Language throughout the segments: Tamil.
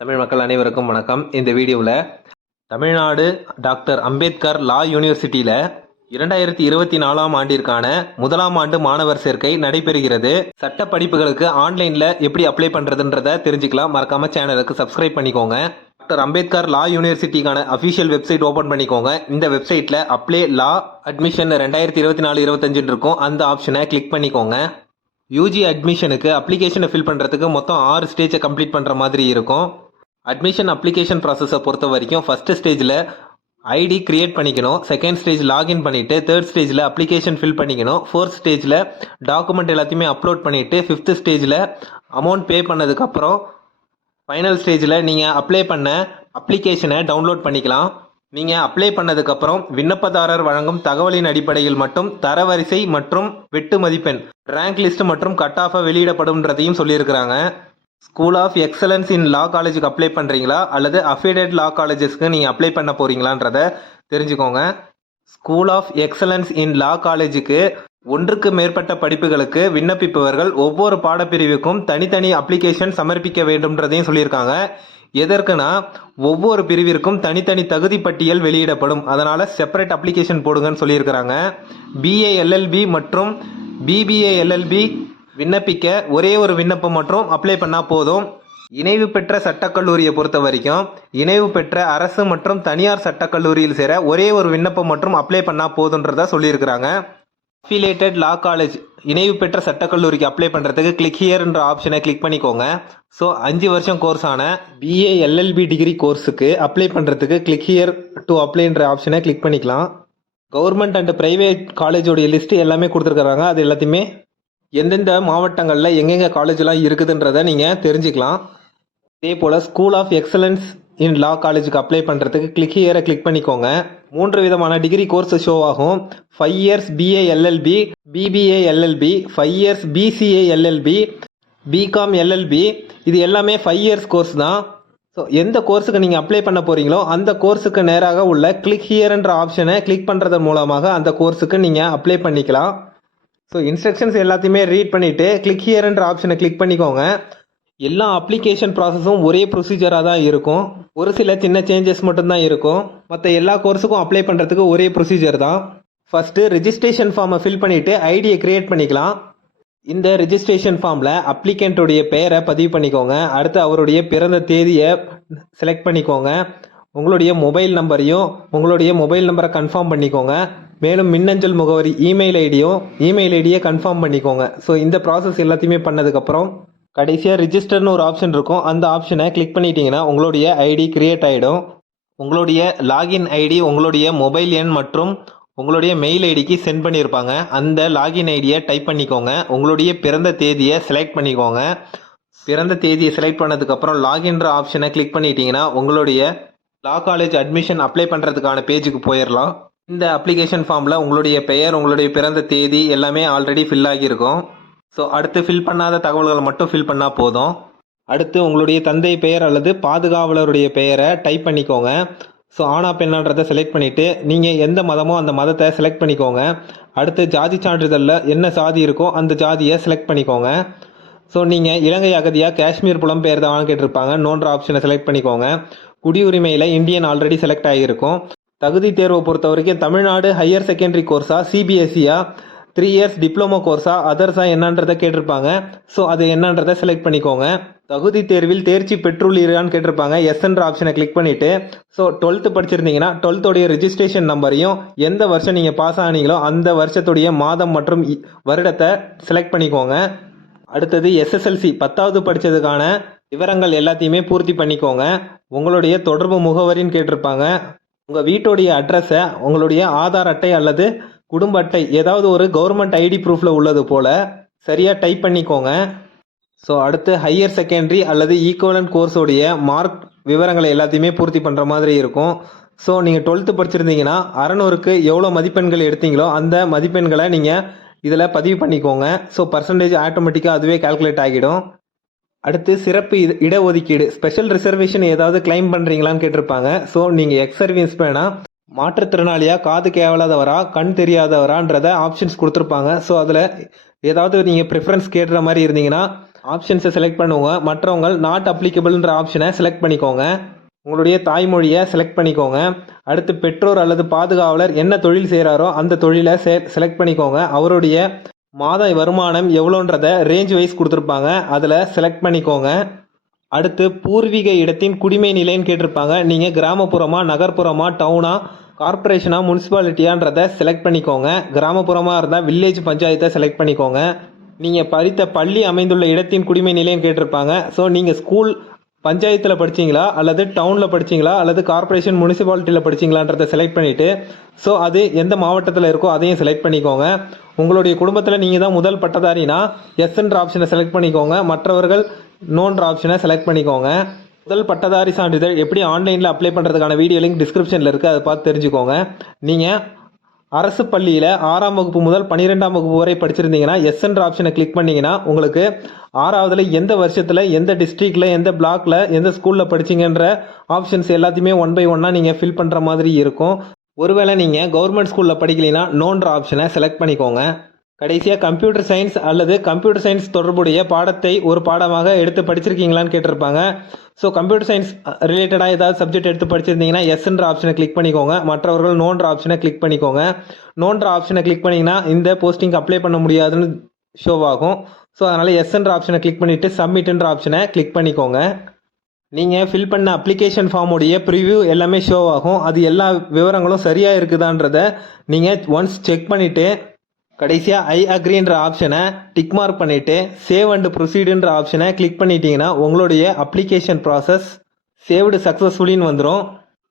தமிழ் மக்கள் அனைவருக்கும் வணக்கம். இந்த வீடியோவில் தமிழ்நாடு டாக்டர் அம்பேத்கர் லா யூனிவர்சிட்டியில் இரண்டாயிரத்தி இருபத்தி நாலாம் ஆண்டிற்கான முதலாம் ஆண்டு மாணவர் சேர்க்கை நடைபெறுகிறது. சட்ட படிப்புகளுக்கு ஆன்லைனில் எப்படி அப்ளை பண்ணுறதுன்றத தெரிஞ்சுக்கலாம். மறக்காம சேனலுக்கு சப்ஸ்கிரைப் பண்ணிக்கோங்க. டாக்டர் அம்பேத்கர் லா யூனிவர்சிட்டிக்கான அஃபிஷியல் வெப்சைட் ஓப்பன் பண்ணிக்கோங்க. இந்த வெப்சைட்டில் அப்ளை லா அட்மிஷன் ரெண்டாயிரத்தி இருபத்தி நாலு இருபத்தஞ்சுன்னு இருக்கும். அந்த ஆப்ஷனை கிளிக் பண்ணிக்கோங்க. யூஜி அட்மிஷனுக்கு அப்ளிகேஷனை ஃபில் பண்ணுறதுக்கு மொத்தம் ஆறு ஸ்டேஜை கம்ப்ளீட் பண்ணுற மாதிரி இருக்கும். அட்மிஷன் அப்ளிகேஷன் ப்ராசஸை பொறுத்த வரைக்கும் ஃபஸ்ட்டு ஸ்டேஜில் ஐடி கிரியேட் பண்ணிக்கணும் செகண்ட் ஸ்டேஜ் லாகின் பண்ணிவிட்டு தேர்ட் ஸ்டேஜில் அப்ளிகேஷன் ஃபில் பண்ணிக்கணும் ஃபோர்த் ஸ்டேஜில் டாக்குமெண்ட் எல்லாத்தையுமே அப்லோட் பண்ணிவிட்டு ஃபிஃப்த்து ஸ்டேஜில் அமௌண்ட் பே பண்ணதுக்கப்புறம் ஃபைனல் ஸ்டேஜில் நீங்கள் அப்ளை பண்ண அப்ளிகேஷனை டவுன்லோட் பண்ணிக்கலாம். நீங்கள் அப்ளை பண்ணதுக்கப்புறம் விண்ணப்பதாரர் வழங்கும் தகவலின் அடிப்படையில் மட்டும் தரவரிசை மற்றும் வெட்டு மதிப்பெண் ரேங்க் லிஸ்ட் மற்றும் கட் ஆஃபாக வெளியிடப்படும்ன்றதையும் சொல்லியிருக்கிறாங்க. School of excellence in law காலேஜுக்கு அப்ளை பண்ணுறீங்களா அல்லது அஃபிடேட் லா காலேஜஸ்க்கு நீங்கள் அப்ளை பண்ண போகிறீங்களான்றத தெரிஞ்சுக்கோங்க. School of excellence in law காலேஜுக்கு ஒன்றுக்கு மேற்பட்ட படிப்புகளுக்கு விண்ணப்பிப்பவர்கள் ஒவ்வொரு பாடப்பிரிவுக்கும் தனித்தனி அப்ளிகேஷன் சமர்ப்பிக்க வேண்டும்ன்றதையும் சொல்லியிருக்காங்க. எதற்குனா ஒவ்வொரு பிரிவிற்கும் தனித்தனி தகுதி பட்டியல் வெளியிடப்படும். அதனால் செப்பரேட் அப்ளிகேஷன் போடுங்கன்னு சொல்லியிருக்கிறாங்க. பிஏஎல்எல்பி மற்றும் பிபிஏஎல்எல்பி விண்ணப்பிக்க ஒரே ஒரு விண்ணப்பம் மற்றும் அப்ளை பண்ணால் போதும். இணைவு பெற்ற சட்டக்கல்லூரியை பொறுத்த வரைக்கும் இணைவு பெற்ற அரசு மற்றும் தனியார் சட்டக்கல்லூரியில் சேர ஒரே ஒரு விண்ணப்பம் மற்றும் அப்ளை பண்ணால் போதுன்றதா சொல்லியிருக்கிறாங்க. அஃபிலேட்டட் லா காலேஜ் இணைவு பெற்ற சட்டக்கல்லூரிக்கு அப்ளை பண்ணுறதுக்கு கிளிக் ஹியர்ன்ற ஆப்ஷனை கிளிக் பண்ணிக்கோங்க. ஸோ அஞ்சு வருஷம் கோர்ஸான பிஏ எல்எல்பி டிகிரி கோர்ஸுக்கு அப்ளை பண்ணுறதுக்கு கிளிக் ஹியர் டு அப்ளைன்ற ஆப்ஷனை கிளிக் பண்ணிக்கலாம். கவர்மெண்ட் அண்ட் ப்ரைவேட் காலேஜோடைய லிஸ்ட்டு எல்லாமே கொடுத்துருக்குறாங்க. அது எல்லாத்தையுமே எந்தெந்த மாவட்டங்களில் எங்கெங்கே காலேஜ்லாம் இருக்குதுன்றதை நீங்கள் தெரிஞ்சுக்கலாம். அதே போல் school of excellence in law காலேஜுக்கு அப்ளை பண்ணுறதுக்கு கிளிக் ஹியரை கிளிக் பண்ணிக்கோங்க. மூன்று விதமான டிகிரி கோர்ஸ் ஷோ ஆகும். Five years BA LLB BBA LLB five years BCA LLB BCom LLB இது எல்லாமே ஃபைவ் இயர்ஸ் கோர்ஸ் தான். ஸோ எந்த கோர்ஸுக்கு நீங்கள் அப்ளை பண்ண போகிறீங்களோ அந்த கோர்ஸுக்கு நேராக உள்ள கிளிக் ஹியர்ன்ற ஆப்ஷனை கிளிக் பண்ணுறதன் மூலமாக அந்த கோர்ஸுக்கு நீங்கள் அப்ளை பண்ணிக்கலாம். ஸோ இன்ஸ்ட்ரக்ஷன்ஸ் எல்லாத்தையுமே ரீட் பண்ணிவிட்டு கிளிக் ஹியர்ன்ற ஆப்ஷனை கிளிக் பண்ணிக்கோங்க. எல்லா அப்ளிகேஷன் ப்ராசஸும் ஒரே ப்ரொசீஜராக தான் இருக்கும். ஒரு சில சின்ன சேஞ்சஸ் மட்டும்தான் இருக்கும். மற்ற எல்லா கோர்ஸுக்கும் அப்ளை பண்ணுறதுக்கு ஒரே ப்ரொசீஜர் தான். ஃபஸ்ட்டு ரிஜிஸ்ட்ரேஷன் ஃபார்மை ஃபில் பண்ணிவிட்டு ஐடியை க்ரியேட் பண்ணிக்கலாம். இந்த ரிஜிஸ்ட்ரேஷன் ஃபார்மில் அப்ளிகண்ட்டுடைய பெயரை பதிவு பண்ணிக்கோங்க. அடுத்து அவருடைய பிறந்த தேதியை செலக்ட் பண்ணிக்கோங்க. உங்களுடைய மொபைல் நம்பரையும் உங்களுடைய மொபைல் நம்பரை கன்ஃபார்ம் பண்ணிக்கோங்க. மேலும் மின்னஞ்சல் முகவரி இமெயில் ஐடியும் இமெயில் ஐடியை கன்ஃபார்ம் பண்ணிக்கோங்க. ஸோ இந்த ப்ராசஸ் எல்லாத்தையுமே பண்ணதுக்கப்புறம் கடைசியாக ரிஜிஸ்டர்னு ஒரு ஆப்ஷன் இருக்கும். அந்த ஆப்ஷனை கிளிக் பண்ணிட்டீங்கன்னா உங்களுடைய ஐடி கிரியேட் ஆகிடும் உங்களுடைய லாகின் ஐடி உங்களுடைய மொபைல் எண் மற்றும் உங்களுடைய மெயில் ஐடிக்கு சென்ட் பண்ணியிருப்பாங்க. அந்த லாகின் ஐடியை டைப் பண்ணிக்கோங்க. உங்களுடைய பிறந்த தேதியை செலக்ட் பண்ணிக்கோங்க. பிறந்த தேதியை செலக்ட் பண்ணதுக்கப்புறம் லாகின்ற ஆப்ஷனை கிளிக் பண்ணிட்டீங்கன்னா உங்களுடைய லா காலேஜ் அட்மிஷன் அப்ளை பண்ணுறதுக்கான பேஜுக்கு போயிடலாம் இந்த அப்ளிகேஷன் ஃபார்மில் உங்களுடைய பெயர் உங்களுடைய பிறந்த தேதி எல்லாமே ஆல்ரெடி ஃபில் ஆகியிருக்கும். ஸோ அடுத்து ஃபில் பண்ணாத தகவல்களை மட்டும் ஃபில் பண்ணால் போதும். அடுத்து உங்களுடைய தந்தை பெயர் அல்லது பாதுகாவலருடைய பெயரை டைப் பண்ணிக்கோங்க. ஸோ ஆனா பெண்ணான்றதை செலக்ட் பண்ணிவிட்டு நீங்கள் எந்த மதமோ அந்த மதத்தை செலக்ட் பண்ணிக்கோங்க. அடுத்து ஜாதி சான்றிதழில் என்ன சாதி இருக்கோ அந்த ஜாதியை செலக்ட் பண்ணிக்கோங்க. ஸோ நீங்கள் இலங்கை அகதியாக காஷ்மீர் புலம்பெயர் தான் கேட்டிருப்பாங்க நோன்ற ஆப்ஷனை செலக்ட் பண்ணிக்கோங்க. குடியுரிமையில் இந்தியன் ஆல்ரெடி செலக்ட் ஆகியிருக்கும். தகுதி தேர்வை பொறுத்த வரைக்கும் தமிழ்நாடு ஹையர் செகண்டரி கோர்ஸா சிபிஎஸ்சியா த்ரீ இயர்ஸ் டிப்ளமோ கோர்ஸா அதர்ஸா என்னன்றதை கேட்டிருப்பாங்க. ஸோ அது என்னன்றதை செலக்ட் பண்ணிக்கோங்க. தகுதி தேர்வில் தேர்ச்சி பெற்றுள்ளீரான்னு கேட்டிருப்பாங்க. எஸ்என்ற ஆப்ஷனை கிளிக் பண்ணிவிட்டு ஸோ டுவெல்த்து படிச்சிருந்தீங்கன்னா டுவெல்த்தோடைய ரிஜிஸ்ட்ரேஷன் நம்பரையும் எந்த வருஷம் நீங்கள் பாஸ் ஆனீங்களோ அந்த வருஷத்துடைய மாதம் மற்றும் இ- வருடத்தை செலக்ட் பண்ணிக்கோங்க. அடுத்தது எஸ்எஸ்எல்சி பத்தாவது படித்ததுக்கான விவரங்கள் எல்லாத்தையுமே பூர்த்தி பண்ணிக்கோங்க. உங்களுடைய தொடர்பு முகவரின்னு கேட்டிருப்பாங்க. உங்கள் வீட்டுடைய அட்ரஸை உங்களுடைய ஆதார் அட்டை அல்லது குடும்ப அட்டை ஏதாவது ஒரு கவர்மெண்ட் ஐடி ப்ரூஃபில் உள்ளது போல் சரியாக டைப் பண்ணிக்கோங்க. ஸோ அடுத்து ஹையர் செகண்டரி அல்லது ஈக்குவலன்ட் கோர்ஸோடைய மார்க் விவரங்களை எல்லாத்தையுமே பூர்த்தி பண்ணுற மாதிரி இருக்கும். ஸோ நீங்கள் டுவெல்த்து படிச்சிருந்தீங்கன்னா அறநூறுக்கு எவ்வளோ மதிப்பெண்கள் எடுத்தீங்களோ அந்த மதிப்பெண்களை நீங்கள் இதில் பதிவு பண்ணிக்கோங்க. ஸோ பர்சன்டேஜ் ஆட்டோமேட்டிக்காக அதுவே கால்குலேட் ஆகிடும். அடுத்து சிறப்பு இது- இடஒதுக்கீடு. ஸ்பெஷல் ரிசர்வேஷன் ஏதாவது கிளைம் பண்ணுறீங்களான்னு கேட்டிருப்பாங்க. ஸோ நீங்கள் எக்ஸ் சர்வீஸ் வேணா மாற்றுத்திறனாளியாக காது கேவலாதவரா கண் தெரியாதவரான்றத ஆப்ஷன்ஸ் கொடுத்துருப்பாங்க. ஸோ அதில் ஏதாவது நீங்கள் ப்ரிஃபரன்ஸ் கேட்டுற மாதிரி இருந்தீங்கன்னா ஆப்ஷன்ஸை செலக்ட் பண்ணுவோங்க மற்றவங்க நாட் அப்ளிகபிள்ன்ற ஆப்ஷனை செலக்ட் பண்ணிக்கோங்க. உங்களுடைய தாய்மொழியை செலக்ட் பண்ணிக்கோங்க. அடுத்து பெற்றோர் அல்லது பாதுகாவலர் என்ன தொழில் செய்கிறாரோ அந்த தொழிலை செ செலக்ட் பண்ணிக்கோங்க. அவருடைய மாத வருமானம் எவ்வளோன்றத ரேஞ்ச் வைஸ் கொடுத்துருப்பாங்க. அதில் செலக்ட் பண்ணிக்கோங்க. அடுத்து பூர்வீக இடத்தின் குடிமை நிலைன்னு கேட்டிருப்பாங்க. நீங்கள் கிராமப்புறமா நகர்ப்புறமா டவுனா கார்ப்பரேஷனா முனிசிபாலிட்டியான்றதை செலக்ட் பண்ணிக்கோங்க. கிராமப்புறமாக இருந்தால் வில்லேஜ் பஞ்சாயத்தை செலக்ட் பண்ணிக்கோங்க. நீங்கள் படித்த பள்ளி அமைந்துள்ள இடத்தின் குடிமை நிலைன்னு கேட்டிருப்பாங்க. ஸோ நீங்கள் ஸ்கூல் பஞ்சாயத்தில் படிச்சீங்களா? அல்லது டவுனில் படிச்சீங்களா? அல்லது கார்ப்பரேஷன் முனிசிபாலிட்டியில் படிச்சிங்களான்றதை செலக்ட் பண்ணிவிட்டு ஸோ அது எந்த மாவட்டத்தில் இருக்கோ அதையும் செலக்ட் பண்ணிக்கோங்க. உங்களுடைய குடும்பத்தில் நீங்கள் தான் முதல் பட்டதாரினா எஸ்ன்ற ஆப்ஷனை செலக்ட் பண்ணிக்கோங்க. மற்றவர்கள் நோன்ற ஆப்ஷனை செலக்ட் பண்ணிக்கோங்க. முதல் பட்டதாரி சான்றிதழ் எப்படி ஆன்லைனில் அப்ளை பண்ணுறதுக்கான வீடியோ லிங்க் டிஸ்கிரிப்ஷனில் இருக்குது அதை பார்த்து தெரிஞ்சுக்கோங்க. நீங்கள் அரசு பள்ளியில் ஆறாம் வகுப்பு முதல் பன்னிரெண்டாம் வகுப்பு வரை படிச்சிருந்தீங்கன்னா எஸ்என்ற ஆப்ஷனை கிளிக் பண்ணிங்கன்னா உங்களுக்கு ஆறாவதுல எந்த வருஷத்தில் எந்த டிஸ்ட்ரிக்டில் எந்த பிளாக்ல எந்த ஸ்கூலில் படிச்சீங்கன்ற ஆப்ஷன்ஸ் எல்லாத்தையுமே ஒன் பை ஒன்னாக நீங்கள் ஃபில் பண்ணுற மாதிரி இருக்கும். ஒருவேளை நீங்கள் கவர்மெண்ட் ஸ்கூலில் படிக்கலைன்னா நோன்ற ஆப்ஷனை செலக்ட் பண்ணிக்கோங்க. கடைசியாக கம்ப்யூட்டர் சயின்ஸ் அல்லது கம்ப்யூட்டர் சயின்ஸ் தொடர்புடைய பாடத்தை ஒரு பாடமாக எடுத்து படிச்சிருக்கீங்களான்னு கேட்டிருப்பாங்க. ஸோ கம்ப்யூட்டர் சயின்ஸ் ரிலேட்டடாக ஏதாவது சப்ஜெக்ட் எடுத்து படிச்சிருந்தீங்கன்னா எஸ்ன்ற ஆப்ஷனை கிளிக் பண்ணிக்கோங்க. மற்றவர்கள் நோன்ற ஆப்ஷனை கிளிக் பண்ணிக்கோங்க. நோன்ற ஆப்ஷனை கிளிக் பண்ணிங்கன்னா இந்த போஸ்டிங் அப்ளை பண்ண முடியாதுன்னு ஷோ ஆகும். ஸோ அதனால் எஸ்ன்ற ஆப்ஷனை கிளிக் பண்ணிவிட்டு சப்மிட்ன்ற ஆப்ஷனை கிளிக் பண்ணிக்கோங்க. நீங்கள் ஃபில் பண்ண அப்ளிகேஷன் ஃபார்முடைய ப்ரிவ்யூ எல்லாமே ஷோ ஆகும். அது எல்லா விவரங்களும் சரியாக இருக்குதான்றத நீங்கள் ஒன்ஸ் செக் பண்ணிவிட்டு கடைசியாக ஐ அக்ரின்ற ஆப்ஷனை டிக் மார்க் பண்ணிவிட்டு சேவ் அண்ட் ப்ரொசீடுன்ற ஆப்ஷனை கிளிக் பண்ணிட்டீங்கன்னா உங்களுடைய அப்ளிகேஷன் ப்ராசஸ் சேவ்டு சக்ஸஸ்ஃபுல்லின்னு வந்துடும்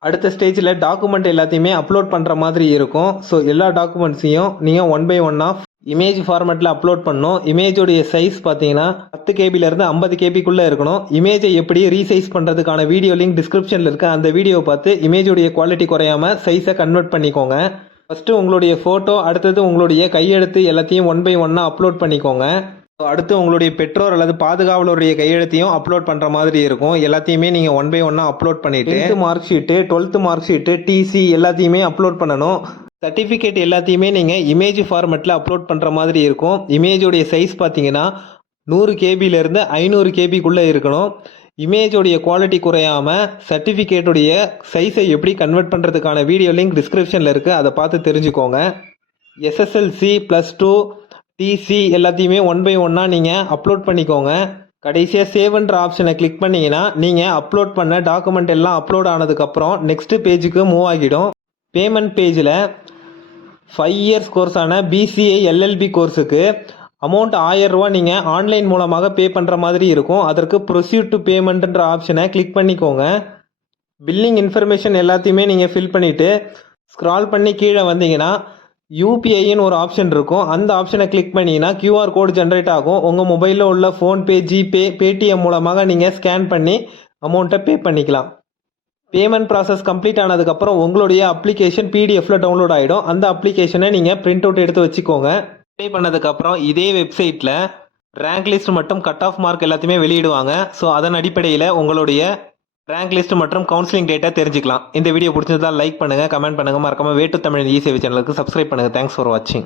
அடுத்த ஸ்டேஜில் டாக்குமெண்ட் எல்லாத்தையுமே அப்லோட் பண்ணுற மாதிரி இருக்கும். ஸோ எல்லா டாக்குமெண்ட்ஸையும் நீங்கள் one by one of image ஃபார்மேட்டில் அப்லோட் பண்ணணும். இமேஜோடைய சைஸ் பார்த்தீங்கன்னா பத்து கேபிலேருந்து ஐம்பது கேபிக்குள்ளே இருக்கணும். இமேஜை எப்படி ரீசைஸ் பண்ணுறதுக்கான வீடியோ லிங்க் டிஸ்கிரிப்ஷனில் இருக்க அந்த வீடியோவை பார்த்து இமேஜோடைய குவாலிட்டி குறையாமல் சைஸை கன்வெர்ட் பண்ணிக்கோங்க. ஃபஸ்ட்டு உங்களுடைய ஃபோட்டோ அடுத்தது உங்களுடைய கையெழுத்து எல்லாத்தையும் ஒன் பை ஒன்னாக அப்லோட் பண்ணிக்கோங்க. அடுத்து உங்களுடைய பெற்றோர் அல்லது பாதுகாவலருடைய கையெழுத்தையும் அப்லோட் பண்ணுற மாதிரி இருக்கும். எல்லாத்தையுமே நீங்கள் ஒன் பை ஒன்னாக அப்லோட் பண்ணிட்டு tenth mark sheet twelfth mark sheet TC எல்லாத்தையுமே அப்லோட் பண்ணணும். சர்டிஃபிகேட் எல்லாத்தையுமே நீங்கள் இமேஜ் ஃபார்மேட்டில் அப்லோட் பண்ணுற மாதிரி இருக்கும். இமேஜோடைய சைஸ் பார்த்தீங்கன்னா நூறு கேபிலேருந்து ஐநூறு கேபிக்குள்ளே இருக்கணும். இமேஜோடைய குவாலிட்டி குறையாமல் சர்டிஃபிகேட்டுடைய சைஸை எப்படி கன்வெர்ட் பண்ணுறதுக்கான வீடியோ லிங்க் டிஸ்கிரிப்ஷனில் இருக்குது அதை பார்த்து தெரிஞ்சுக்கோங்க. எஸ்எஸ்எல்சி ப்ளஸ் டூ டிசி எல்லாத்தையுமே ஒன் பை ஒன்னாக நீங்கள் அப்லோட் பண்ணிக்கோங்க. கடைசியாக சேவ்ன்ற ஆப்ஷனை கிளிக் பண்ணிங்கன்னா நீங்கள் அப்லோட் பண்ண டாக்குமெண்ட் எல்லாம் அப்லோட் ஆனதுக்கப்புறம் நெக்ஸ்ட் பேஜுக்கு மூவ் ஆகிடும். பேமெண்ட் பேஜில் ஃபைவ் இயர்ஸ் கோர்ஸான பிசிஐ எல்எல்பி கோர்ஸுக்கு அமௌண்ட் ஆயிரம் ரூபா நீங்கள் ஆன்லைன் மூலமாக பே பண்ணுற மாதிரி இருக்கும். அதற்கு ப்ரொசீட் டு பேமெண்ட்டுன்ற ஆப்ஷனை கிளிக் பண்ணிக்கோங்க. பில்லிங் இன்ஃபர்மேஷன் எல்லாத்தையுமே நீங்கள் ஃபில் பண்ணிவிட்டு ஸ்க்ரால் பண்ணி கீழே வந்தீங்கன்னா யூபிஐன்னு ஒரு ஆப்ஷன் இருக்கும். அந்த ஆப்ஷனை கிளிக் பண்ணிங்கன்னா கியூஆர் கோடு ஜென்ரேட் ஆகும். உங்கள் மொபைலில் உள்ள ஃபோன்பே ஜிபே பேடிஎம் மூலமாக நீங்கள் ஸ்கேன் பண்ணி அமௌண்ட்டை பே பண்ணிக்கலாம். பேமெண்ட் ப்ராசஸ் கம்ப்ளீட் ஆனதுக்கப்புறம் உங்களுடைய அப்ளிகேஷன் பிடிஎஃப்ல டவுன்லோட் ஆகிடும் அந்த அப்ளிகேஷனை நீங்கள் பிரிண்ட் அவுட் எடுத்து வச்சுக்கோங்க. பண்ணதுக்கு பண்ணதுக்கப்புறம் இதே வெப்சைட்டில் ரேங்க் லிஸ்ட் மற்றும் கட் ஆஃப் மார்க் எல்லாத்தையுமே வெளியிடுவாங்க. ஸோ அதன் அடிப்படையில் உங்களுடைய ரேங்க் லிஸ்ட் மற்றும் கவுன்சிலிங் டேட்டா தெரிஞ்சுக்கலாம். இந்த வீடியோ பிடிச்சிருந்தா லைக் பண்ணுங்கள் கமெண்ட் பண்ணுங்கள் மறக்காமல் வேட்டு தமிழ் இசேவை சேனலுக்கு சப்ஸ்கிரைப் பண்ணுங்கள் தேங்க்ஸ் ஃபார் வாட்சிங்